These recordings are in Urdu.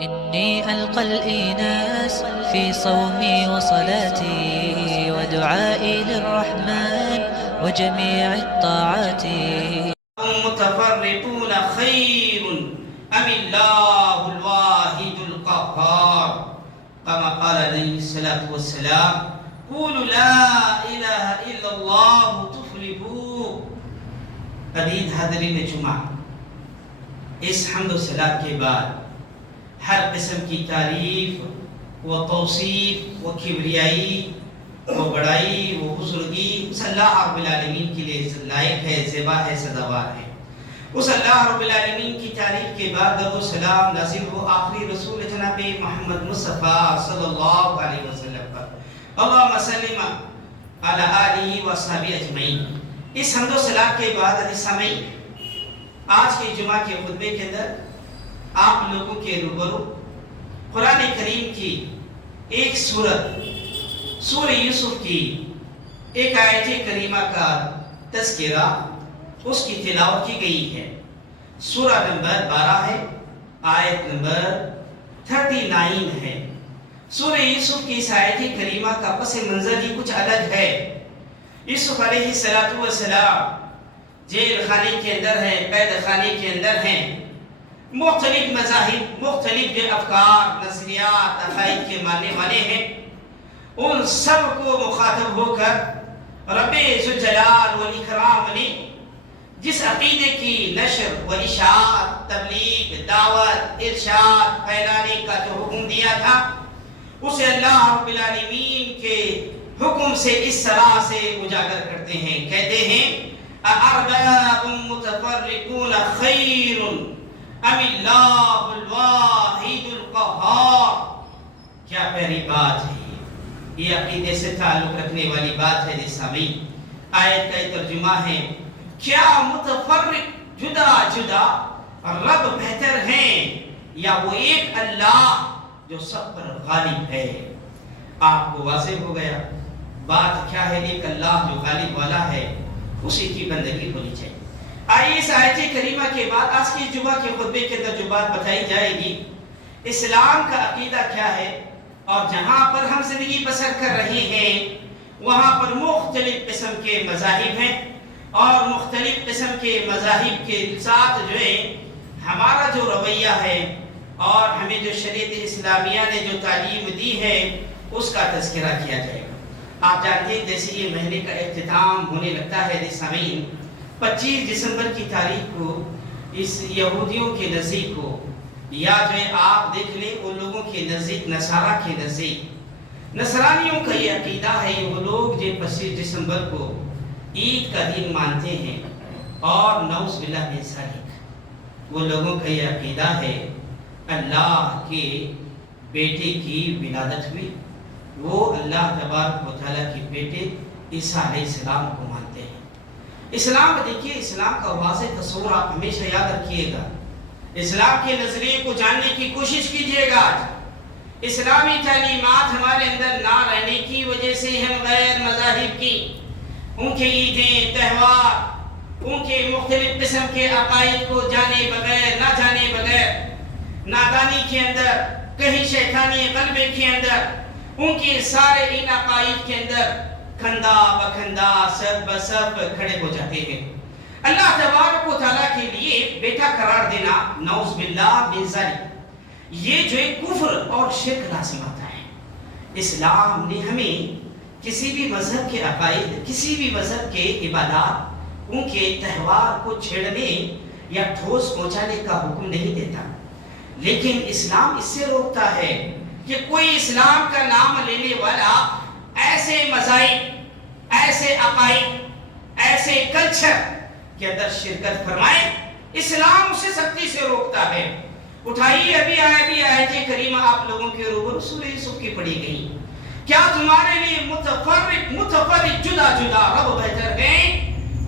إني ألقى الإيناس في صومي وصلاتي ودعائي للرحمن وجميع الطاعات. متفرقون خير أم الله الواحد القهار كما قال عليه الصلاة والسلام قولوا لا إله إلا الله تفلحوا. عزیز حاضرین جمعہ، اس حمد و ثنا کے بعد ہر قسم کی تعریف و توصیف و کبریائی و بڑائی و بزرگی اس اللہ رب العالمین کے لیے لائق ہے، زیبا ہے، سزاوار ہے۔ اس اللہ رب العالمین کی تعریف کے بعد درود و سلام نازل ہو آخری رسول جناب محمد مصطفیٰ صلی اللہ علیہ وسلم پر، اللہم صلی علی آلہ و صحبہ اجمعین۔ اس حمد و ثنا کے بعد عزیز سامعین، آج کے جمعہ کے خطبے کے اندر آپ لوگوں کے روبرو قرآن کریم کی ایک سورہ یوسف کی ایک آیت کریمہ کا تذکرہ، اس کی تلاوت کی گئی ہے۔ سورہ نمبر 12 ہے، آیت نمبر 39 ہے۔ سورہ یوسف کی اس آیت کریمہ کا پس منظر ہی کچھ الگ ہے۔ یوسف علیہ السلام جیل خانے کے اندر ہیں، قید خانے کے اندر ہیں۔ مختلف مذاہب، مختلف جو افکار، نظریات، عقائد کے ماننے والے ہیں، ان سب کو مخاطب ہو کر رب ذوالجلال والاکرام نے جس عقیدے کی نشر و اشاعت، تبلیغ، دعوت، ارشاد، پھیلانے کا جو حکم دیا تھا، اسے اللہ رب العالمین کے حکم سے اس طرح سے اجاگر کرتے ہیں، کہتے ہیں اَأَرْبَابٌ مُتَفَرِّقُونَ خَيْرٌ ام اللہ الواحد القہار۔ کیا پیاری بات ہے، یہ عقیدے سے تعلق رکھنے والی بات ہے۔ سامعین، آیت کا ترجمہ ہے، کیا متفرق جدا جدا رب بہتر ہیں یا وہ ایک اللہ جو سب پر غالب ہے؟ آپ کو واضح ہو گیا بات کیا ہے، ایک اللہ جو غالب والا ہے، اسی کی بندگی ہونی چاہیے۔ آئیے اس آیت کریمہ کے بعد آج کی جمعہ کے خطبے کے اندر جو بات بتائی جائے گی، اسلام کا عقیدہ کیا ہے، اور جہاں پر ہم زندگی بسر کر رہے ہیں وہاں پر مختلف قسم کے مذاہب ہیں، اور مختلف قسم کے مذاہب کے ساتھ جو ہے ہمارا جو رویہ ہے اور ہمیں جو شریعت اسلامیہ نے جو تعلیم دی ہے اس کا تذکرہ کیا جائے گا۔ آپ جانتے ہیں جیسے یہ مہینے کا اختتام ہونے لگتا ہے سامعین، 25 دسمبر کی تاریخ کو اس یہودیوں کے نزدیک کو، یا جو ہے آپ دیکھ لیں ان لوگوں کے نزدیک، نصارہ کے نزدیک، نصرانیوں کا یہ عقیدہ ہے، وہ لوگ جو 25 دسمبر کو عید کا دن مانتے ہیں، اور نعوذ باللہ من ذالک وہ لوگوں کا یہ عقیدہ ہے اللہ کے بیٹے کی ولادت ہوئی، وہ اللہ تبارک و تعالیٰ کے بیٹے عیسیٰ علیہ السلام کو مانتے ہیں۔ اسلام دیکھیے، اسلام کا واضح تصور آپ ہمیشہ یاد رکھیے گا، اسلام کے نظریے کو جاننے کی کوشش کیجیے گا۔ اسلامی تعلیمات ہمارے اندر نہ رہنے کی وجہ سے ہم غیر مذاہب کی ان کے عیدیں، تہوار، ان کے مختلف قسم کے عقائد کو جانے بغیر، نہ جانے بغیر، نادانی کے اندر، کہیں شیطانی غلبے کے اندر، ان کے سارے ان عقائد کے اندر کھندا بکھندا سب بسب کھڑے ہو جاتے ہیں۔ اللہ تبارک و تعالیٰ کے لیے بیٹا قرار دینا، نعوذ باللہ من ذالک، یہ جو ایک کفر اور شرک لازم آتا ہے۔ اسلام نے ہمیں کسی بھی مذہب کے عقائد، کسی بھی مذہب کے عبادات، ان کے تہوار کو چھیڑنے یا ٹھوس پہنچانے کا حکم نہیں دیتا، لیکن اسلام اس سے روکتا ہے کہ کوئی اسلام کا نام لینے والا ایسے مذاہب، ایسے عقائد، ایسے کلچر کے اندر شرکت فرمائے، اسلام اسے سختی سے روکتا ہے۔ اٹھائیے ابھی آیت کریمہ آپ لوگوں کے روبرو سورہ یوسف کی پڑھی گئی، کیا تمہارے لیے متفرق جدا جدا رب بہتر ہے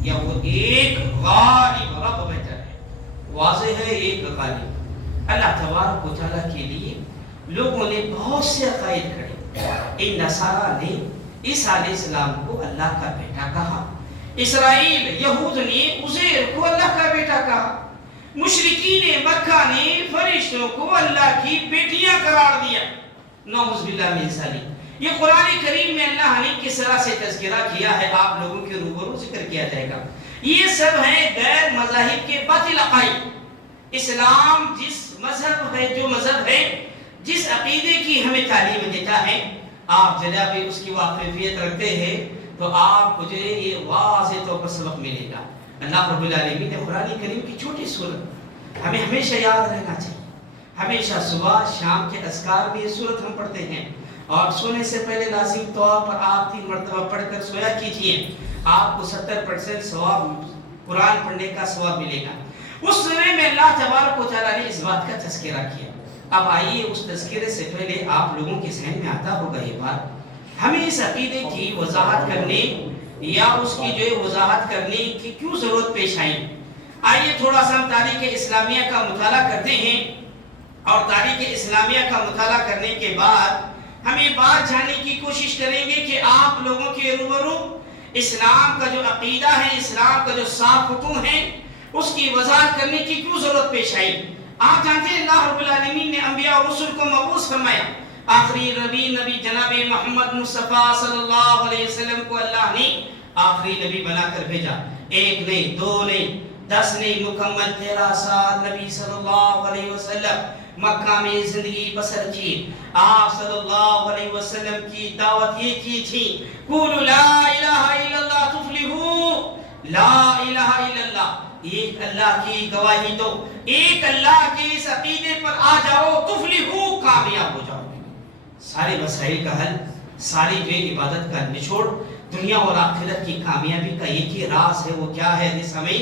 یا وہ ایک غالب رب بہتر ہے؟ واضح ہے ایک غالب۔ اللہ تبارک و تعالیٰ کے لیے لوگوں نے بہت سے عقائد کھڑے، ان نصارہ نے عیسیٰ علیہ السلام کو اللہ کا بیٹا کہا، اسرائیل یہود نے عزیر کو اللہ کا بیٹا کہا، مشرکین مکہ نے فرشتوں کو اللہ کی بیٹی قرار دیا. نعوذ باللہ من ذالک. یہ قرآن کریم میں اللہ نے کس طرح سے تذکرہ کیا ہے آپ لوگوں کے روبرو ذکر کیا جائے گا. یہ سب ہیں غیر مذاہب کے باطل عقائد. اسلام جس مذہب ہے، جو مذہب ہے، جس عقیدے کی ہمیں تعلیم دیتا ہے، آپ جناب اس کی واقفیت رکھتے ہیں تو آپ کو جو یہ واضح طور پر سبق ملے گا. اللہ رب العالمین نے قرآن کریم کی چھوٹی سورت ہمیں ہمیشہ یاد رہنا چاہیے. ہمیشہ صبح شام کے اذکار میں یہ سورت ہم پڑھتے ہیں، اور سونے سے پہلے لازم طور پر آپ 3 مرتبہ پڑھ کر سویا کیجئے. آپ کو 70% ثواب قرآن پڑھنے کا ثواب ملے گا. اس سورے میں اللہ تبارک و تعالیٰ نے اس بات کا تذکرہ کیا. اب آئیے اس تذکرے سے پہلے آپ لوگوں کے ذہن میں آتا ہوگا یہ بات، ہمیں اس عقیدے کی وضاحت کرنے یا اس کی جو وضاحت کرنے کی کیوں ضرورت پیش آئی. آئیے تھوڑا سا ہم تاریخ اسلامیہ کا مطالعہ کرتے ہیں، اور تاریخ اسلامیہ کا مطالعہ کرنے کے بعد ہم یہ بات جاننے کی کوشش کریں گے کہ آپ لوگوں کے روبرو اسلام کا جو عقیدہ ہے، اسلام کا جو صاف حکم ہے، اس کی وضاحت کرنے کی کیوں ضرورت پیش آئی. آپ جانتے ہیں اللہ رب العالمین نے انبیاء اور رسول کو مبعوث فرمایا. آخری نبی جناب محمد مصطفیٰ صلی اللہ علیہ وسلم کو اللہ نے آخری نبی بنا کر بھیجا. 1 نہیں، 2 نہیں، 10 نہیں، مکمل 13 سال نبی صلی اللہ علیہ وسلم مکہ میں زندگی بسر کی. آپ صلی اللہ علیہ وسلم کی دعوت یہ کی تھی، قولوا لا الہ الا اللہ تفلحوا. لا الہ الا اللہ، ایک اللہ کی گواہی دو، ایک اللہ کے اس عقیدے پر آ جاؤ، تفلحوا، کامیاب ہو جاؤ. سارے مسائل کا حل، ساری جو عبادت کا نچوڑ، دنیا اور آخرت کی کامیابی کا ایک ہی راز ہے. وہ کیا ہے؟ حدیث ہمیں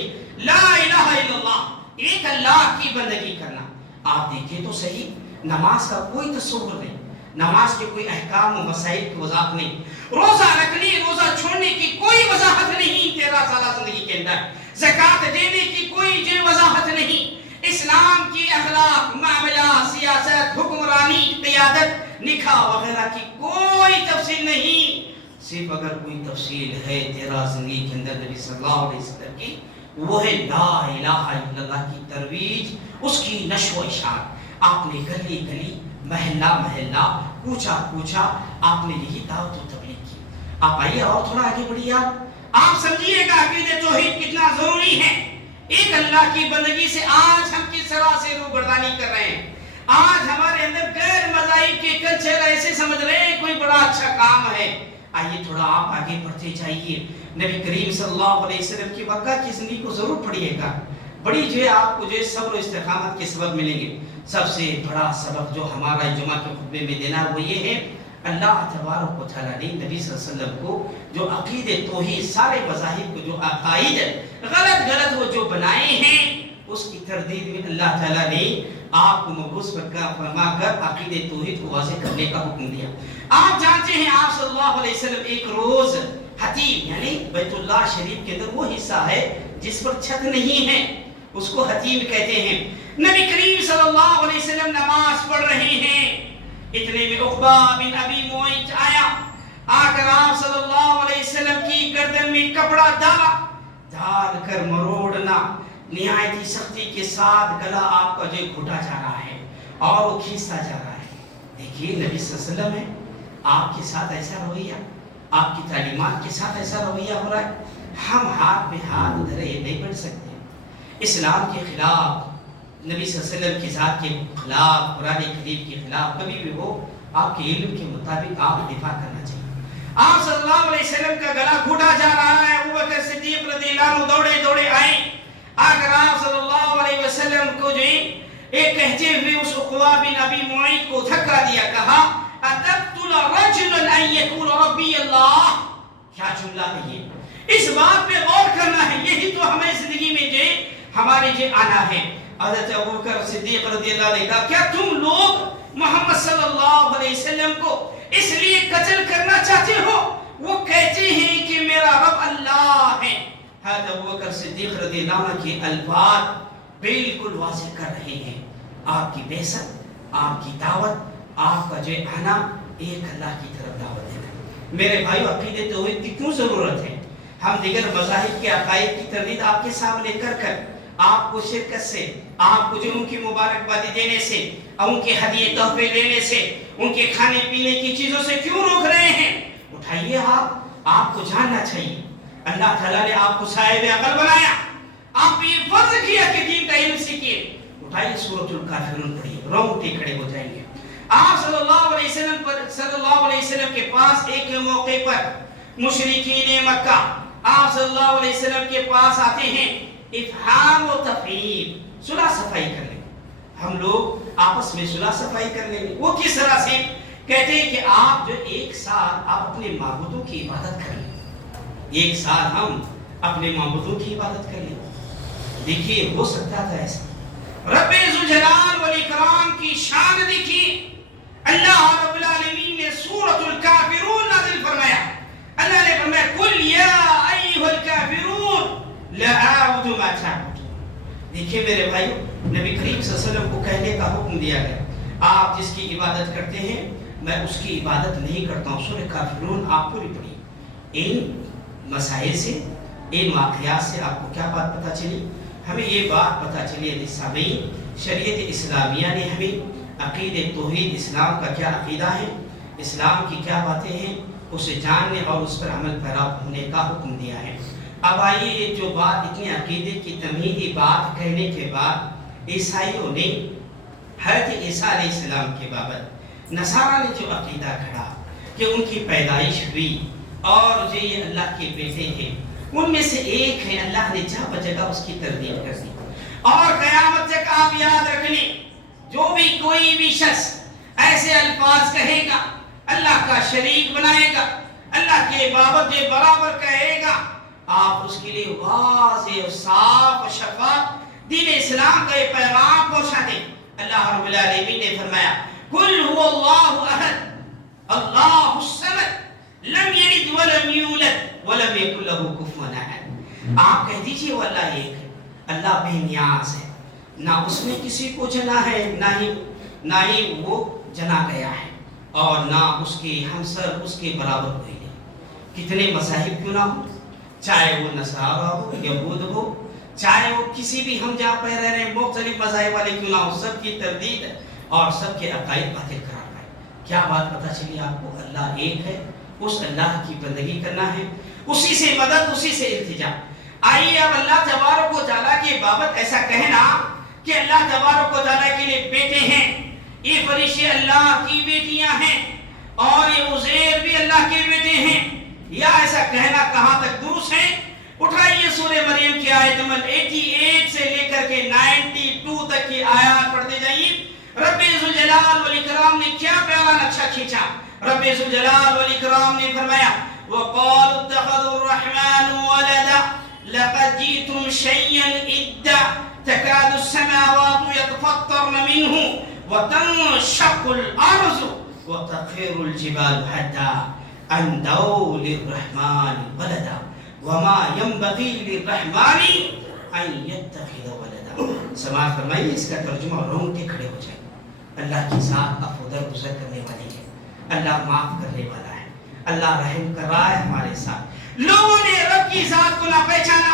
لا الہ الا اللہ، ایک اللہ کی بندگی کرنا. آپ دیکھیں تو صحیح، نماز کا کوئی تصور نہیں، نماز کے کوئی احکام و مسائل کی وضاحت نہیں، روزہ رکھنے روزہ چھوڑنے کی کوئی وضاحت نہیں 13 سالہ زندگی کے اندر، زکوٰۃ دینے کی کوئی جو وضاحت نہیں. اسلام کی اخلاق، معاملات، سیاست، حکمرانی، قیادت، نکاح وغیرہ کی کوئی تفصیل نہیں. صرف اگر کوئی تفصیل ہے 13 زندگی کے اندر نبی صلی اللہ علیہ وسلم کی، وہ ہے لا الہ الا اللہ کی ترویج، اس کی نشر و اشاعت. آپ نے گلی گلی، محلہ محلہ، کوچہ کوچہ آپ نے یہی دعوت و تبلیغ کی. آپ آئیے اور تھوڑا آگے بڑھیے. آپ سمجھیے گا عقیدہ توحید کتنا ضروری ہے. ایک اللہ کی بندگی سے آج ہم کس طرح سے روبردانی کر رہے ہیں. آج ہمارے اندر غیر مذاہب کے کلچر ایسے سمجھ رہے ہیں کوئی بڑا اچھا کام ہے. آئیے تھوڑا آپ آگے بڑھتے جائیے. نبی کریم صلی اللہ علیہ وسلم کی مکہ کی زندگی کو ضرور پڑھیے گا. بڑی جو ہے آپ کو جو ہے صبر و استقامت کے سبق ملیں گے. سب سے بڑا سبق جو ہمارا جمعہ کے خطبے میں دینا وہ یہ ہے، اللہ تبارک و تعالیٰ نے نبی صلی اللہ علیہ وسلم کو جو عقیدے توحید، سارے مذاہب کو جو عقائد غلط وہ جو بنائے ہیں، اس کی تردید میں اللہ تعالیٰ نے آپ کو مبعوث فرما کر عقیدے توحید کو واضح کرنے کا حکم دیا. آپ جانتے ہیں آپ صلی اللہ علیہ وسلم ایک روز حتیم، یعنی بیت اللہ شریف کے اندر وہ حصہ ہے جس پر چھت نہیں ہے، اس کو حتیم کہتے ہیں. نبی کریم صلی اللہ علیہ وسلم نماز پڑھ رہے ہیں، اتنے میں عقبہ بن ابی معیط آیا. آ کر آپ صلی اللہ علیہ وسلم کی گردن میں کپڑا ڈال کر مروڑنا، نہایت ہی سختی کے ساتھ گلا آپ کا جو گھٹا جا رہا ہے اور وہ کھینچتا جا رہا ہے. دیکھیے نبی صلی اللہ علیہ وسلم ہے، آپ کے ساتھ ایسا رویہ، آپ کی تعلیمات کے ساتھ ایسا رویہ ہو رہا ہے. ہم ہاتھ میں ہاتھ دھرے نہیں بیٹھ سکتے. اسلام کے خلاف، نبی صلی اللہ علیہ وسلم کی ذات کے خلاف، قرآن کریم کے خلاف کبھی بھی ہو، آپ کے علم کے مطابق آپ دفاع کرنا چاہیے. آپ صلی اللہ علیہ وسلم کا گلا گھٹا جا رہا ہے. ابوبکر صدیق رضی اللہ عنہ دوڑے آئے. اگر آپ صلی اللہ علیہ وسلم کو جو ایک کہتے ہوئے اس عقبہ بن ابی معیط کو دھکا دیا، کہا اتقتل رجلا ان یقول ربی اللہ. کیا جملہ ہے یہ؟ اس بات پہ غور کرنا ہے. یہی تو ہمیں زندگی میں جو ہمارے جو آنا ہے. حضرت ابوبکر صدیق رضی اللہ عنہ نے کہا کیا تم لوگ محمد صلی اللہ علیہ وسلم کو اس لیے قتل کرنا چاہتے ہو؟ وہ کہتے ہیں کہ میرا رب اللہ ہے. حضرت ابوبکر صدیق رضی اللہ عنہ کے الفاظ بالکل واضح کر رہے ہیں آپ کی بعثت، آپ کی دعوت، آپ کا جو آنا ایک اللہ کی طرف دعوت دینا. میرے بھائیو، عقیدے توحید کی کیوں ضرورت ہے؟ ہم دیگر مذاہب کے عقائد کی تردید آپ کے سامنے کر آپ کو شرکت سے، آپ کو جو ان کی مبارکبادی دینے سے، ان کے ہدیے تحفے لینے سے، ان کے کھانے پینے کی چیزوں سے کیوں روک رہے ہیں؟ اٹھائیے، آپ کو جاننا چاہیے اللہ تعالیٰ نے آپ کو صاحب عقل بنایا، آپ یہ فرض کیا کہ دین کا علم سیکھیے۔ اٹھائیے سورۃ الکافرون پڑھیے، رونگٹے کھڑے ہو جائیں گے۔ آپ صلی اللہ علیہ وسلم کے پاس ایک موقع پر مشرکین مکہ آپ صلی اللہ علیہ وسلم کے پاس آتے ہیں، افہام و تفہیم، صلح صفائی کرنے۔ ہم لوگ آپس میں صلح صفائی کرنے میں وہ کس طرح سے کہتے ہیں کہ آپ جو ایک سال آپ اپنے معبودوں کی عبادت کر لیں، ایک سال ہم اپنے معبودوں کی عبادت کر لیں۔ دیکھیے ہو سکتا تھا ایسا، رب ذوالجلال والاکرام کی شان دیکھیے، اللہ رب العالمین نے سورۃ الکافرون نازل فرمایا۔ اللہ نے فرمایا قل یا ایھا الکافرون لا اعبد ما تعبدون۔ دیکھیے میرے بھائیو، نبی کریم صلی اللہ علیہ وسلم کو کہنے کا حکم دیا گیا، آپ جس کی عبادت کرتے ہیں میں اس کی عبادت نہیں کرتا ہوں۔ سورہ کافرون آپ پوری پڑھیے۔ ان مسائل سے، ان واقعات سے آپ کو کیا بات پتہ چلی؟ ہمیں یہ بات پتہ چلی ہے سامعین، شریعت اسلامیہ نے ہمیں عقید توحید اسلام کا کیا عقیدہ ہے، اسلام کی کیا باتیں ہیں، اسے جاننے اور اس پر عمل پیرا ہونے کا حکم دیا ہے۔ اب آئیے یہ جو بات اتنی عقیدے کی تمہیدی بات کہنے کے بعد عیسائیوں نے حضرت عیسیٰ علیہ السلام کے بابت، نصارہ نے جو عقیدہ کھڑا کہ ان کی پیدائش ہوئی اور جو یہ اللہ کے بیٹے ہیں، ان میں سے ایک ہے، اللہ نے جہاں بجگہ اس کی تردید کر دی۔ اور قیامت تک آپ یاد رکھیں، جو بھی کوئی بھی شخص ایسے الفاظ کہے گا، اللہ کا شریک بنائے گا، اللہ کے بابت برابر کہے گا، آپ اس کے لیے واضح و صاف و شفاف دین اسلام کا یہ پیغام پہنچا دیں۔ اللہ رب العالمین نے فرمایا قل هو اللہ احد اللہ الصمد لم یلد ولم یولد ولم یکن له کفوا احد۔ آپ کہہ دیجئے وہ اللہ ایک ہے، اللہ بے نیاز ہے، نہ اس نے کسی کو جنا ہے، نہ ہی وہ جنا گیا ہے، اور نہ اس کے ہمسر اس کے برابر کوئی نہیں۔ کتنے مذاہب کیوں نہ ہو، چاہے وہ نصارہ ہو، یہود ہو، چاہے وہ کسی بھی ہم جہاں پہ رہ رہے ہیں مختلف مذاہب والے کیوں نہ ہو، سب کی تردید اور سب کے عقائد باطل قرار پائے۔ کیا بات پتہ چلی آپ کو؟ اللہ ایک ہے، اس اللہ کی بندگی کرنا ہے، اسی سے مدد، اسی سے التجا۔ آئیے اب اللہ تبارک و تعالیٰ کے بابت ایسا کہنا کہ اللہ تبارک و تعالیٰ کے لیے بیٹے ہیں، یہ فرشتے اللہ کی بیٹیاں ہیں، اور یہ عزیر بھی اللہ کے بیٹے ہیں، یا ایسا کہنا کہاں تک درست ہے؟ اٹھائیے سورہ مریم کی آیت نمبر 88 سے لے کر کے 92 تک کی آیات پڑھتے جائیے۔ رب ذوالجلال والاکرام نے کیا پیارا نقشہ کھینچا۔ رب ذوالجلال والاکرام نے فرمایا وَقَالُوا اتَّخَذَ الرَّحْمَنُ وَلَدًا لَقَدْ جِئْتُمْ شَيْئًا إِدًّا تَكَادُ السَّمَاوَاتُ يَتَفَطَّرْنَ مِنْهُ وَتَنشَقُّ الْأَرْضُ وَتَخِرُّ الْجِبَالُ حَتَّى أَن دَعَوْا لِلرَّحْمَنِ وَلَدًا وما ينبغي للرحمن ان يتخذ ولدا۔ سماعت فرمائیے، اس کا ترجمہ رونگٹے کھڑے ہو جائیں۔ اللہ کی ذات افضل گزر کرنے والی ہے، اللہ معاف کرنے والا ہے، اللہ رحم کر رہا ہے ہمارے ساتھ۔ لوگوں نے رب کی ذات کو نہ پہچانا،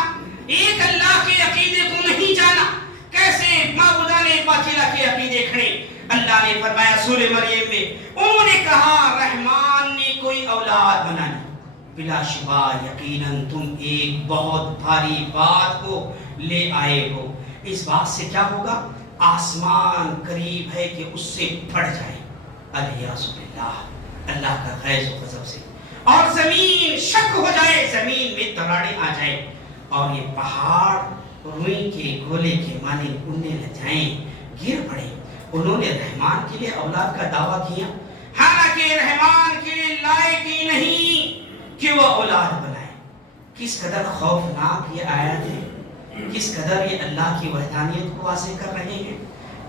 ایک اللہ کے عقیدے کو نہیں جانا، کیسے معبودان باطلہ کے عقیدے کھڑے۔ اللہ نے فرمایا سورہ مریم میں، انہوں نے کہا رحمان نے کوئی اولاد بنانی، بلا شبہ یقیناً تم ایک بہت بھاری بات کو لے آئے ہو۔ اس بات سے کیا ہوگا؟ آسمان قریب ہے کہ اس سے پھٹ جائے، الیاذ باللہ، اللہ کا غیظ و غضب سے، اور زمین شک ہو جائے، زمین میں تراڑے آ جائے، اور یہ پہاڑ روئی کے گولے کے مانے اڑنے لگ جائیں، گر پڑے۔ انہوں نے رحمان کے لیے اولاد کا دعویٰ کیا، حالانکہ رحمان کے لیے لائق ہی نہیں کہ وہ اولاد بنائے۔ کس قدر خوفناک یہ آیت ہے، کس قدر یہ اللہ کی وحدانیت کو واضح کر رہے ہیں۔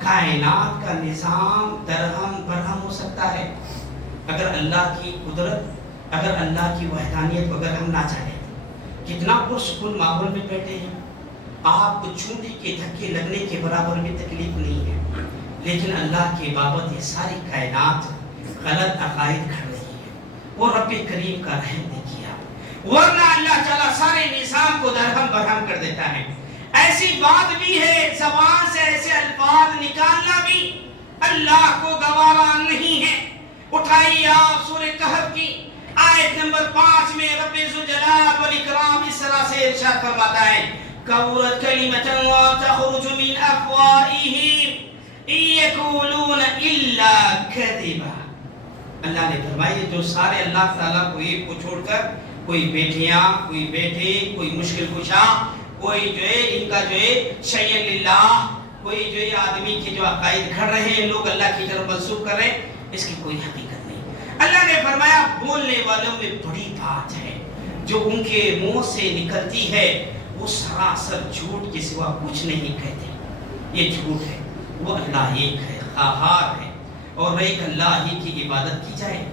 کائنات کا نظام درہم برہم ہو سکتا ہے اگر اللہ کی قدرت، اگر اللہ کی وحدانیت کو اگر ہم نہ جانیں۔ کتنا پرسکون ماحول میں بیٹھے ہیں، آپ کو چونٹی کے دھکے لگنے کے برابر بھی تکلیف نہیں ہے، لیکن اللہ کے بابت یہ ساری کائنات غلط عقائد کھڑ رہی ہے۔ وہ رب کریم کا رحم نے کیا، ورنہ اللہ تعالیٰ سارے نظام کو درہم برہم کر دیتا ہے۔ ایسی بات بھی ہے، زبان سے ایسے الفاظ نکالنا بھی اللہ کو گوارا نہیں ہے۔ اٹھائیے آپ سورہ کہف کی آیت نمبر 5 میں رب ذوالجلال والاکرام اس طرح سے ارشاد فرماتا ہے کبرت کلمۃ تخرج من افواہہم ان یقولون الا کذبا۔ اللہ نے فرمایا جو سارے اللہ تعالیٰ کو ایک کو چھوڑ کر کوئی بیٹیاں، کوئی بیٹے، کوئی مشکل کشا، کوئی جو ہے ان کا جو ہے شیء للہ، کوئی جو ہے آدمی کے جو عقائد گھڑ رہے ہیں لوگ اللہ کی طرف منسوب کر رہے ہیں، اس کی کوئی حقیقت نہیں۔ اللہ نے فرمایا بولنے والوں میں بڑی بات ہے، جو ان کے منہ سے نکلتی ہے وہ سراسر جھوٹ کے سوا کچھ نہیں کہتے، یہ جھوٹ ہے۔ وہ اللہ ایک ہے، قہار ہے، اور ایک اللہ ہی کی عبادت کی جائے۔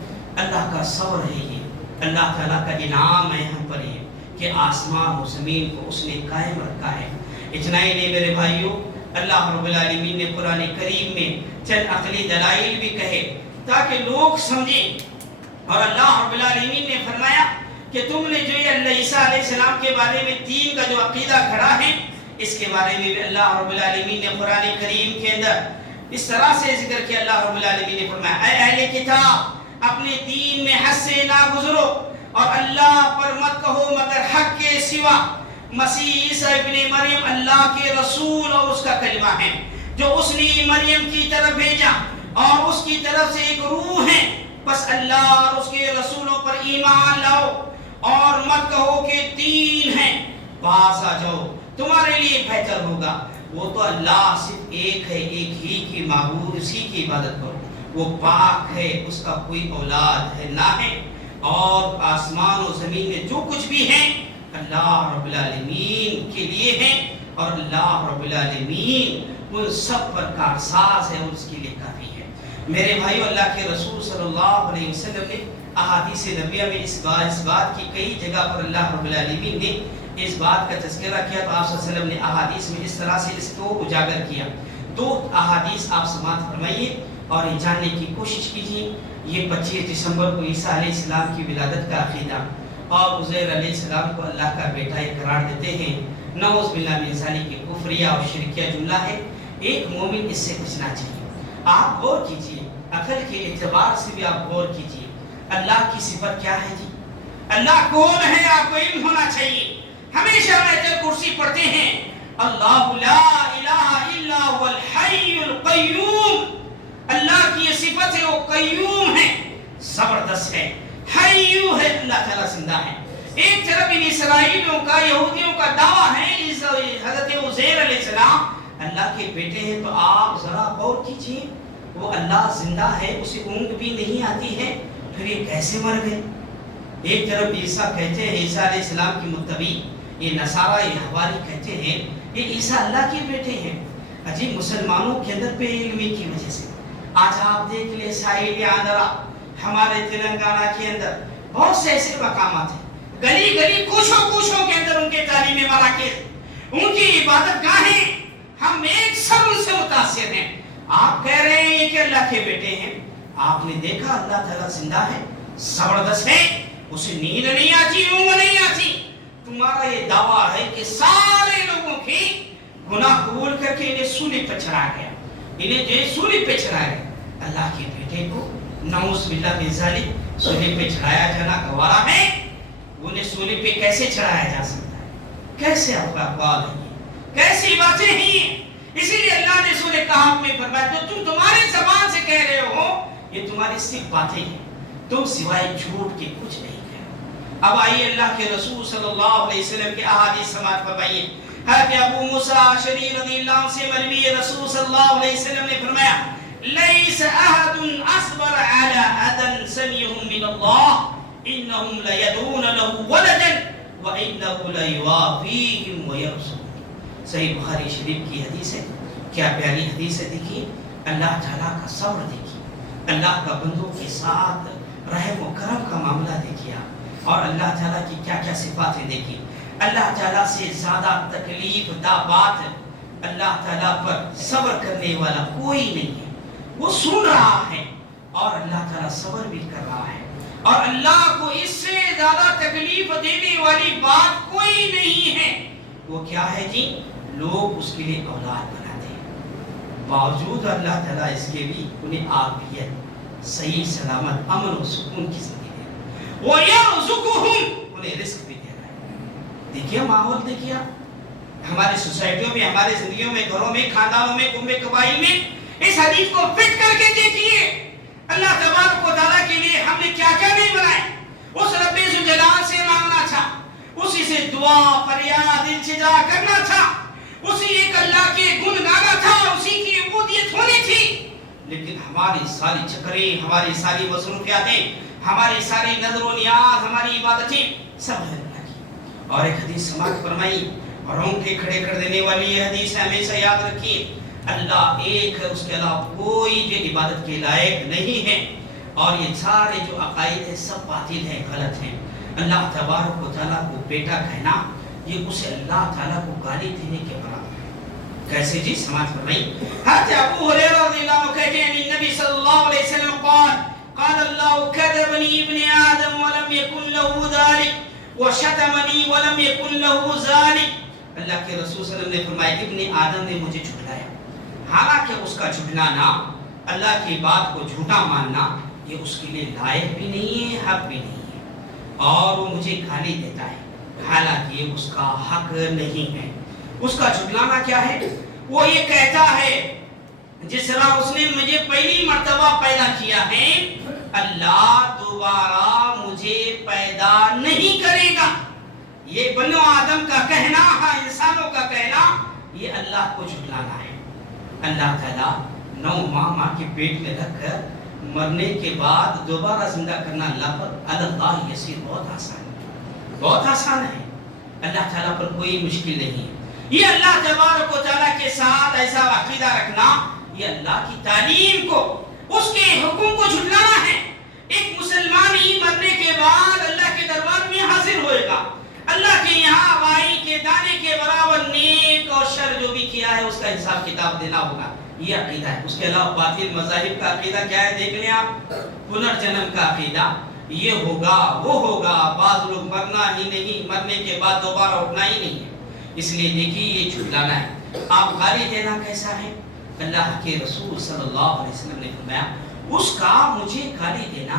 اللہ کا صبر ہے یہ، اللہ تعالیٰ کا انعام ہے ہم پر یہ کہ آسمان و زمین کو اس نے قائم رکھا ہے۔ اتنا ہی نہیں میرے بھائیوں، اللہ رب العالمین نے قرآن کریم میں چند عقلی دلائل بھی کہے تاکہ لوگ سمجھیں، اور اللہ رب العالمین نے فرمایا کہ تم نے جو یہ عیسیٰ علیہ السلام کے بارے میں دین کا جو عقیدہ کھڑا ہے اس کے بارے میں بھی اللہ رب العالمین نے قرآن کریم کے اندر اس طرح سے ذکر کیا۔ اللہ رب العالمین نے فرمایا اے اہل کتاب اپنے دین میں حد سے نہ گزرو اور اللہ پر مت کہو مگر حق کے سوا۔ مسیح عیسیٰ ابن مریم اللہ کے رسول اور اس کا کلمہ ہے جو اس نے مریم کی طرف بھیجا، اور اس کی طرف سے ایک روح ہے، بس اللہ اور اس کے رسولوں پر ایمان لاؤ اور مت کہو کہ تین ہیں، باز آ جاؤ تمہارے لیے بہتر ہوگا۔ وہ تو اللہ صرف ایک ہے، ایک ہی کی معبود، اسی کی عبادت کرو، وہ پاک ہے، اس کا کوئی اولاد ہے نہ ہے، اور آسمان و زمین میں جو کچھ بھی ہے اللہ رب العالمین کے لیے ہے، اور اللہ رب العالمین ان سب پر کارساز ہے اور اس کے لیے کافی ہے۔ میرے بھائیو، اللہ کے رسول صلی اللہ علیہ وسلم نے احادیث نبویہ میں اس بات کی کئی جگہ پر اللہ رب العالمین نے اس بات کا تذکرہ کیا، تو آپ صلی اللہ علیہ وسلم نے احادیث میں اس طرح سے اس کو اجاگر کیا۔ دو احادیث آپ سماعت فرمائیے اور یہ جاننے کی کوشش کیجیے۔ یہ 25 دسمبر کو عیسیٰ علیہ السلام کی ولادت کا عقیدہ اور عزیر علیہ السلام کو اللہ کا بیٹا قرار دیتے ہیں، نعوذ باللہ من ذالک کی کفریہ اور شرکیہ جملہ ہے۔ ایک مومن اس سے بچنا چاہیے۔ آپ غور کیجیے، عقل کے اعتبار سے بھی آپ غور کیجیے، اللہ کی صفت کیا ہے جی؟ اللہ کون ہے آپ کو علم ہونا چاہیے۔ ہمیشہ آیت کرسی پڑھتے ہیں اللہ لا الہ الا هو الحی القیوم، اللہ کی یہ صفت ہے، وہ قیوم ہے، زبردست ہے، حیو ہے، اللہ تعالیٰ زندہ ہے۔ ایک طرف ان اسرائیلیوں کا، یہودیوں کا دعویٰ ہے حضرت عزیر علیہ السلام اللہ کے بیٹے ہیں، تو آپ ذرا غور کیجیے، وہ اللہ زندہ ہے، اسے اونگ بھی نہیں آتی ہے، پھر یہ کیسے مر گئے؟ ایک طرف عیسیٰ کہتے ہیں، عیسیٰ علیہ السلام کی متبی یہ نصارہ یہ حواری کہتے ہیں یہ عیسیٰ اللہ کے بیٹے ہیں۔ عجیب، مسلمانوں کے اندر بے علمی کی وجہ سے آج آپ دیکھ لیں ساحل آندھرا ہمارے تلنگانہ کے اندر بہت سے ایسے مقامات ہیں، گلی گلی کوشوں کے اندر ان کے تعلیم مراکز، ان کی عبادت گاہیں، ہم ایک سب ان سے متاثر ہیں۔ آپ کہہ رہے ہیں کہ اللہ کے بیٹے ہیں، آپ نے دیکھا اللہ تعالیٰ زندہ ہے، زبردست ہے، اسے نیند نہیں آتی، اونگ نہیں آتی۔ تمہارا یہ دعویٰ ہے کہ سارے لوگوں کی گناہ قبول کر کے انہیں سولی پہ چڑھا گیا، انہیں جو سولی پہ چڑھایا گیا۔ اللہ کے بیٹے کو نعوذ باللہ من ذالک سولی پہ چڑھایا جانا گوارا ہے؟ انہیں سولی پہ کیسے چڑھایا جا سکتا ہے؟ کیسے آپ کا اقوال ہے یہ؟ کیسی باتیں ہیں؟ اسی لیے اللہ نے سورہ کہف میں فرمایا جو تم تمہاری زبان سے کہہ رہے ہو یہ تمہاری صرف باتیں ہیں، تم سوائے جھوٹ کے کچھ نہیں کہہ رہے۔ اب آئیے اللہ کے رسول صلی اللہ علیہ وسلم کے احادیث سماعت فرمائیے۔ حضرت ابو موسیٰ اشعری رضی اللہ عنہ سے مروی رسول صلی اللہ علیہ وسلم نے فرمایا لیس احد اصبر علی اذى سمعه من الله انهم ليدعون له ولدا وانه ليوافيهم ويرزقهم۔ صحیح بخاری شریف کی حدیث ہے، کیا پیاری حدیث ہے۔ دیکھیے اللہ تعالیٰ کا صبر دیکھیے، اللہ کا بندوں کے ساتھ رحم و کرم کا معاملہ دیکھیے، اور اللہ تعالیٰ کی کیا کیا صفاتیں دیکھیے۔ اللہ تعالیٰ سے زیادہ تکلیف دہ بات اللہ تعالیٰ پر صبر کرنے والا کوئی نہیں ہے۔ وہ سن رہا ہے اور اللہ تعالیٰ صبر بھی کر رہا ہے، اور اللہ کو اس سے زیادہ تکلیف دینے والی بات کوئی نہیں ہے۔ وہ کیا ہے جی؟ لوگ اس کے لیے اولاد بناتے ہیں، باوجود اللہ تعالیٰ اس کے بھی انہیں عافیت، صحیح سلامت، امن و سکون کی زندگی دے رہا ہے، وَيَرْزُقُهُمْ انہیں رزق بھی دے رہا ہے۔ دیکھیے ماحول، دیکھیے ہماری سوسائٹیوں میں، ہماری زندگیوں میں، گھروں میں، خاندانوں میں، کنبے قبائل میں، اس حدیث کو فٹ کر کے دیکھیے اللہ تبارک و تعالیٰ کے لیے ہم نے کیا کیا نہیں بنائے۔ اس رب ذوالجلال سے مانگنا تھا، اسی سے دعا فریاد التجا کرنا تھا، اسی ایک اللہ کے گن گانا تھا، اسی کی عبودیت ہونی تھی، لیکن ہماری ساری چکریں، ہماری ساری مصروفیاتیں، ہماری ساری نظر و نیاز، ہماری عبادتیں سب ہے اللہ کی۔ اور ایک حدیث سماعت فرمائی اور رونگٹے کھڑے کر دینے والی یہ حدیث ہے، ہمیشہ یاد رکھیے، اللہ ایک ہے، اس کے علاوہ کوئی جو عبادت کے لائق نہیں ہے، اور یہ سارے جو عقائد ہیں سب باطل ہیں، غلط ہیں۔ اللہ تبارک و تعالیٰ کو بیٹا کہنا یہ اسے اللہ تعالیٰ کو گالی دینے کے برابر ہے۔ کیسے جی؟ سماعت فرمائی، حضرت ابو ہریرہ رضی اللہ عنہ کہتے ہیں النبی صلی اللہ علیہ وسلم قال اللہ کذبنی ابن آدم ولم یکن له ذلك وشتمنی ولم یکن له ذلك۔ اللہ کے رسول صلی اللہ علیہ وسلم نے فرمایا ابن آدم نے مجھے جھٹلایا، حالانکہ اس کا جھٹلانا، اللہ کی بات کو جھوٹا ماننا، یہ اس کے لیے لائق بھی نہیں ہے، حق بھی نہیں ہے، اور وہ مجھے گالی دیتا ہے حالانکہ یہ اس کا حق نہیں ہے۔ اس کا جھٹلانا کیا ہے؟ وہ یہ کہتا ہے جس طرح اس نے مجھے پہلی مرتبہ پیدا کیا ہے، اللہ دوبارہ مجھے پیدا نہیں کرے گا۔ یہ بنو آدم کا کہنا، ہاں انسانوں کا کہنا، یہ اللہ کو جھٹلانا ہے۔ اللہ تعالیٰ 9 ماہ کے پیٹ میں رکھ کر مرنے کے بعد دوبارہ زندہ کرنا اللہ پر اللہ یسیر، بہت آسان ہے، بہت آسان ہے، اللہ تعالیٰ پر کوئی مشکل نہیں ہے۔ یہ اللہ تبارک و تعالیٰ کے ساتھ ایسا عقیدہ رکھنا، یہ اللہ کی تعلیم کو، اس کے حکم کو جھٹلانا ہے۔ ایک مسلمان ہی مرنے کے بعد اللہ کے دربار میں حاضر ہوئے گا، اللہ کے یہاں رائی کے دانے کے برابر نیک اور شر جو بھی کیا ہے اس کا حساب کتاب دینا ہوگا، یہ عقیدہ ہے۔ اس کے علاوہ باطل مذاہب کا عقیدہ کیا ہے؟ دیکھ لیں آپ، پنرجنم کا عقیدہ، یہ ہوگا وہ ہوگا، بعض لوگ مرنا ہی نہیں، مرنے کے بعد دوبارہ اٹھنا ہی نہیں ہے، اس لیے دیکھیے یہ جھٹلانا ہے۔ آپ گالی دینا کیسا ہے؟ اللہ کے رسول صلی اللہ علیہ وسلم نے فرمایا اس کا مجھے گالی دینا،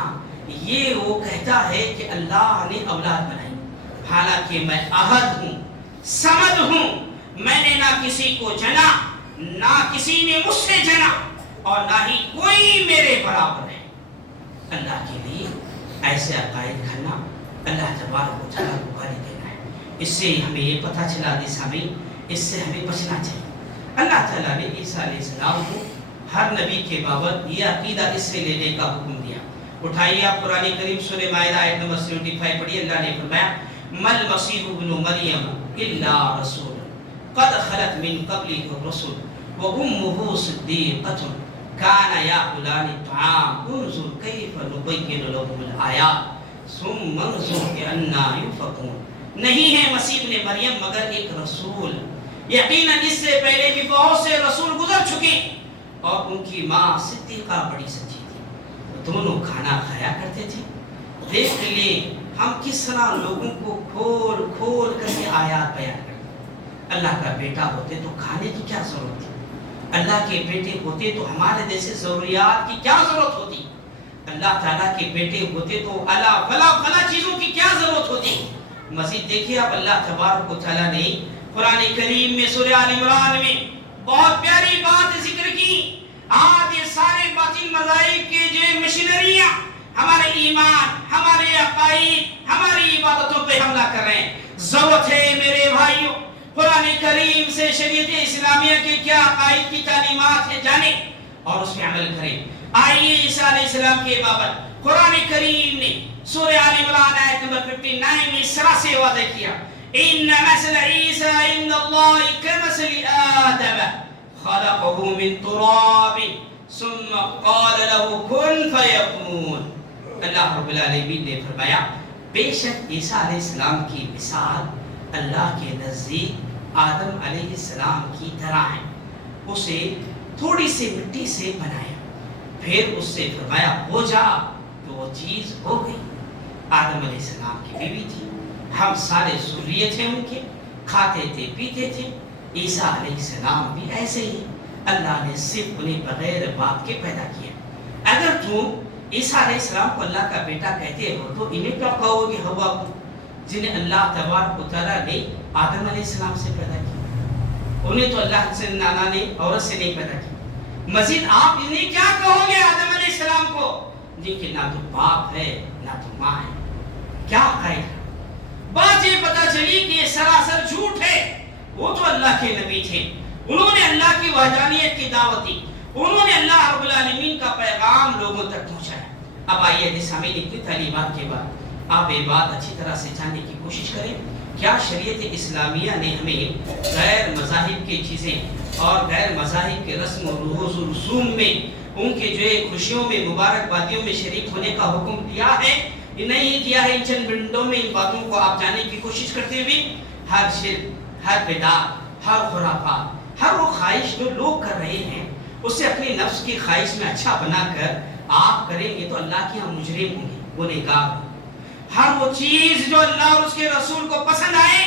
یہ وہ کہتا ہے کہ اللہ نے اولاد بنائی، حالانکہ میں احد ہوں، صمد ہوں، میں نے نہ کسی کو جنا، نہ کسی نے مجھ سے جنا، اور نہ ہی کوئی میرے برابر ہے۔ اللہ کے لیے ایسے عقائد کرنا، اللہ تبارک و تعالیٰ کو گالی دینا ہے۔ اس سے ہمیں یہ پتہ چلا اس سے ہمیں بچنا چاہیے۔ اللہ تعالیٰ نے عیسیٰ علیہ السلام کو ہر نبی کے بابت یہ عقیدہ اس سے لینے کا حکم دیا۔ اٹھائیے آپ قرآن کریم سورہ مائدہ آیت نمبر 75 پڑھیے، اللہ نے فرمایا مل مسیح ابن مریم الا رسول قد خلت من قبله الرسل وامه صدیقة كان يأكلان الطعام انظر كيف نبين لهم الآيات ثم انظر أنى يؤفكون۔ نہیں ہے مسیح ابن مریم مگر ایک رسول، یقیناً اس سے پہلے بھی بہت سے رسول گزر چکے، اور ان کی ماں صدیقہ بڑی سچی تھی، دونوں کھانا کھایا کرتے تھے۔ دیکھ لیں ہم کس طرح لوگوں کو کھول کھول کر کے آیات بیان کرتے۔ اللہ کا بیٹا ہوتے تو کھانے کی کیا ضرورت تھی؟ اللہ کے بیٹے ہوتے تو ہمارے جیسے ضروریات کی کیا ضرورت ہوتی؟ اللہ تعالیٰ کے بیٹے ہوتے تو فلا چیزوں کی کیا ضرورت ہوتی؟ مزید دیکھیے آپ، اللہ تبارک و تعالیٰ نے قرآن کریم میں سورہ آل عمران میں بہت پیاری بات ذکر کی۔ آج یہ سارے باطل مذاہب کے جو مشنریاں ہمارے ایمان، ہمارے عقائد، ہماری عبادتوں پہ حملہ کر رہے ہیں۔ ضرورت ہے میرے بھائیوں قرآن کریم سے شریعت اسلامیہ کے کیا عقائد کی تعلیمات ہیں جانیں اور اس پہ عمل کریں۔ آئیے عیسیٰ علیہ السلام کے بابت قرآن کریم نے سورہ آل عمران آیت نمبر 59 میں اس طرح سے واضح کیا، ان مثل عیسیٰ عند اللہ کمثل آدم خلقه من تراب ثم قال له كن فيكون۔ اللہ رب العالمین نے فرمایا بے شک عیسیٰ علیہ السلام کی مثال اللہ کے نزدیک آدم علیہ السلام کی طرح ہے۔ اسے تھوڑی سی مٹی سے بنایا، پھر اس سے فرمایا ہو جا، تو وہ چیز ہو گئی۔ آدم علیہ السلام کی بیوی تھی، ہم سارے ذریت ہیں ان کے، کھاتے تھے پیتے تھے۔ عیسیٰ علیہ السلام بھی ایسے ہی اللہ نے صرف انہیں بغیر باپ کے پیدا کیا. اگر تم عیسیٰ علیہ السلام کو اللہ کا بیٹا کہتے ہو تو انہیں کیا کہو گے حوا کو، جنہیں اللہ تبارک و تعالیٰ نے آدم علیہ السلام سے پیدا کیا؟ انہیں تو اللہ سے نانا نے عورت سے نہیں پیدا کیا. مزید آپ انہیں کیا کہو گے آدم علیہ السلام کو جن کے نہ تو باپ ہے نہ تو ماں ہے؟ کیا قائد ہے؟ بات یہ پتا چلی کہ یہ سراسر جھوٹ ہے. وہ تو اللہ کے نبی تھے، انہوں نے اللہ کی وحدانیت کی دعوت دی، انہوں نے اللہ رب العالمین کا پیغام لوگوں تک پہنچایا. اب آئیے حدیث ہمیں اتنی تعلیمات کے بعد آپ یہ بات اچھی طرح سے جاننے کی کوشش کریں. کیا شریعت اسلامیہ نے ہمیں غیر مذاہب کی چیزیں اور غیر مذاہب کے رسم و رسوم میں ان کے جو خوشیوں میں مبارکبادیوں میں شریک ہونے کا حکم دیا ہے؟ نہیں دیا ہے. ان چند منٹوں میں ان باتوں کو آپ جاننے کی کوشش کرتے ہوئے ہر شرک، ہر بدعت، ہر خرافات، ہر وہ خواہش جو لوگ کر رہے ہیں اسے اپنی نفس کی خواہش میں اچھا بنا کر آپ کریں گے تو اللہ کے ہاں مجرم ہوں گے، گنہگار ہوں. ہر وہ چیز جو اللہ اور اس کے رسول کو پسند آئے،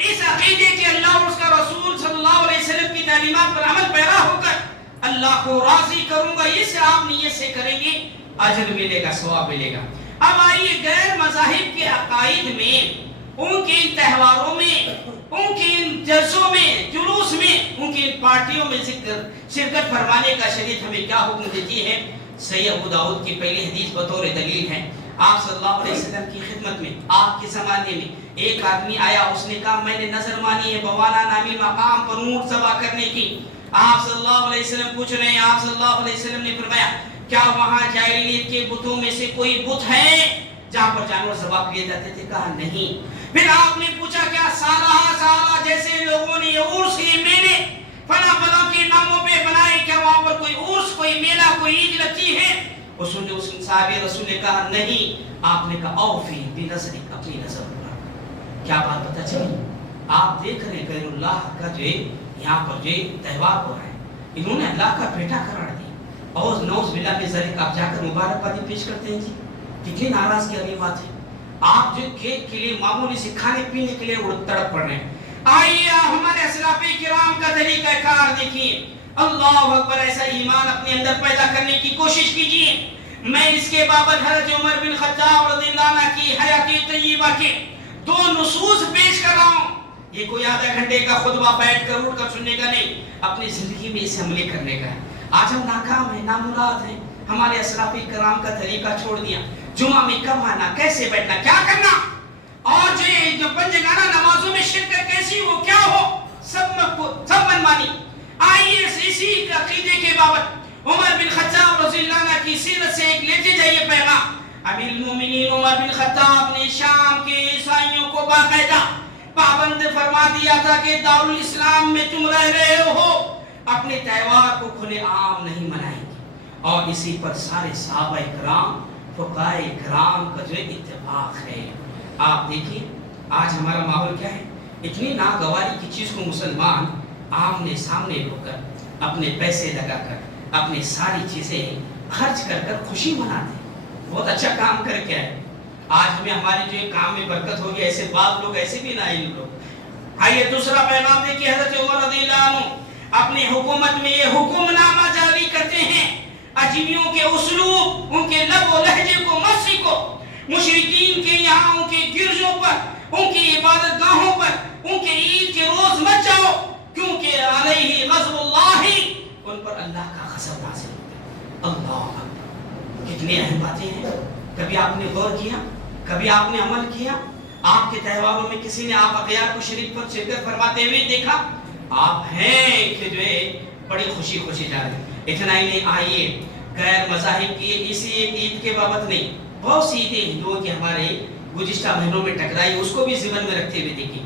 اس عقیدے کے اللہ اور اس کا رسول صلی اللہ علیہ وسلم کی تعلیمات پر عمل پیرا ہو کر اللہ کو راضی کروں گا، یہ سے آپ نیت سے کریں گے، اجر ملے گا، ثواب ملے گا. اب آئیے غیر مذاہب کے عقائد میں، ان کے تہواروں میں، ان کے جلسوں میں، جلوس میں، ان کی پارٹیوں میں شرکت فرمانے کا شریعت ہمیں کیا حکم دیتی ہے؟ صحیح ابو داؤد کی پہلی حدیث بطور دلیل ہے. آپ صلی اللہ علیہ وسلم کی خدمت میں آپ کے زمانے میں ایک آدمی آیا، اس نے کہا میں نے نظر مانی ہے بوانا نامی مقام پر اونٹ ذبح کرنے کی. آپ صلی اللہ علیہ وسلم پوچھ رہے ہیں، آپ صلی اللہ علیہ وسلم نے فرمایا کیا وہاں جاہلیت کے بتوں میں سے کوئی بت ہے جہاں پر جانور ذبح کیے جاتے تھے؟ کہا نہیں. پھر آپ نے پوچھا کیا سالہ جیسے لوگوں نے عرس کے میلے فلاں فلاں کے ناموں پہ بنائے، کیا وہاں پر کوئی عرس، کوئی میلہ، کوئی عید لگتی ہے؟ اس نے اس صحابی رسول نے کہا نہیں. آپ نے کہا اوفی بنظر، اپنی نظر پورا. کیا بات پتہ چلی؟ آپ دیکھ رہے ہیں غیر اللہ کا جو یہاں پر جو تہوار ہو رہا ہے، انہوں نے اللہ کا بیٹا قرار دیا اور نوز باللہ میں ذالک آپ جا کر مبارکبادی پیش کرتے ہیں. جی کتنی ناراضگی والی بات ہے. آپ جو کیک کے لیے معمولی سے کھانے پینے کے لیے تڑپ پڑ رہے ہیں. آئیے ہمارے اسلاف کرام کا طریقہ کار دیکھیے. اللہ اکبر. ایسا ایمان اپنے اندر پیدا کرنے کی کوشش کیجیے. میں اس کے بابت حضرت عمر بن خطاب رضی اللہ عنہ کی حیاتی طیبہ کے 2 نصوص پیش کر رہا ہوں. یہ کوئی آدھا گھنٹے کا خطبہ بیٹھ کر اٹھ کر سننے کا نہیں، اپنی زندگی میں اسے عملی کرنے کا ہے. آج ہم ناکام ہیں، نامراد ہیں، ہمارے اسلاف کرام کا طریقہ چھوڑ دیا. جمعہ میں کب آنا، کیسے بیٹھنا، کیا کرنا، اور جو پنجگانہ نمازوں میں شرکت کیسی ہو، کیا ہو، سب منمانی. آئیے اسی عقیدے کے بابت عمر بن خطاب رضی اللہ عنہ کی سیرت سے ایک لیتے جائیے پیغام. امیر المومنین عمر بن خطاب نے شام کے عیسائیوں کو باقاعدہ پابند فرما دیا تھا کہ دارالاسلام میں تم رہ رہے ہو، اپنے تہوار کو کھلے عام نہیں منائیں گے. اور اسی پر سارے صحابہ کرام، فقہاء کرام کا جو اتفاق ہے. آپ دیکھیے آج ہمارا ماحول کیا ہے. اتنی ناگواری کی چیز کو مسلمان آمنے سامنے ہو کر اپنے پیسے لگا کر اپنی ساری چیزیں خرچ کر کر خوشی مناتے ہیں. بہت اچھا کام کر کے آئے. آج ہمیں ہماری جو کام میں برکت ہوگی. ایسے بعض لوگ ایسے بھی نہ علم لوگ. آئیے دوسرا پیغام دیکھیے. حضرت عمر رضی اللہ عنہ اپنی حکومت میں یہ حکم نامہ جاری کرتے ہیں، اجمیوں کے اسلوب، ان کے لب و لہجے کو مت سیکھو. مشرکین کے یہاں ان کے گرجوں پر، ان کی عبادت گاہوں پر، ان کے عید کے روز مت جاؤ، کیونکہ علیہ غضب اللہ، ان پر اللہ کا غضب نازل ہوتا ہے. اللہ اکبر. کتنی اہم باتیں ہیں. کبھی آپ نے غور کیا، کبھی آپ نے عمل کیا؟ آپ کے تہواروں میں کسی نے آپ اغیار کو شریک پر شرکت فرماتے ہوئے دیکھا؟ آپ ہیں کہ جو ہے بڑی خوشی خوشی جا رہے ہیں. اتنا ہی نہیں. آئیے غیر مذاہب کی اسی ایک عید کے بابت نہیں، بہت سی عیدیں ہندوؤں کی ہمارے گزشتہ مہینوں میں ٹکرائی، اس کو بھی ذہن میں رکھتے ہوئے دیکھیں.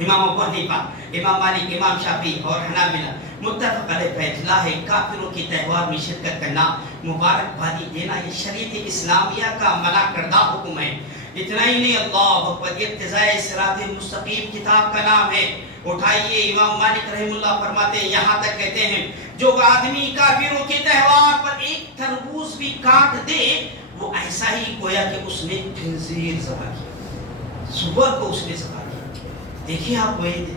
امام ابو حنیفہ، امام مالک، امام شافعی اور حنابلہ متفق علیہ فیصلہ ہے کافروں کی تہوار میں شرکت کرنا، مبارکبادی دینا، یہ شریعت اسلامیہ کا منع کردہ حکم ہے. اتنا ہی نہیں. اللہ اکبر. اقتضاء صراط مستقیم کتاب کا نام ہے. اٹھائیے. امام مالک رحم اللہ فرماتے ہیں، یہاں تک کہتے ہیں جو آدمی کافروں کے تہوار پر ایک تربوز بھی کاٹ دے، وہ ایسا ہی گویا کہ اس نے خنزیر ذبح کیا، سور کو اس نے ذبح کیا. دیکھیے آپ وہ عید.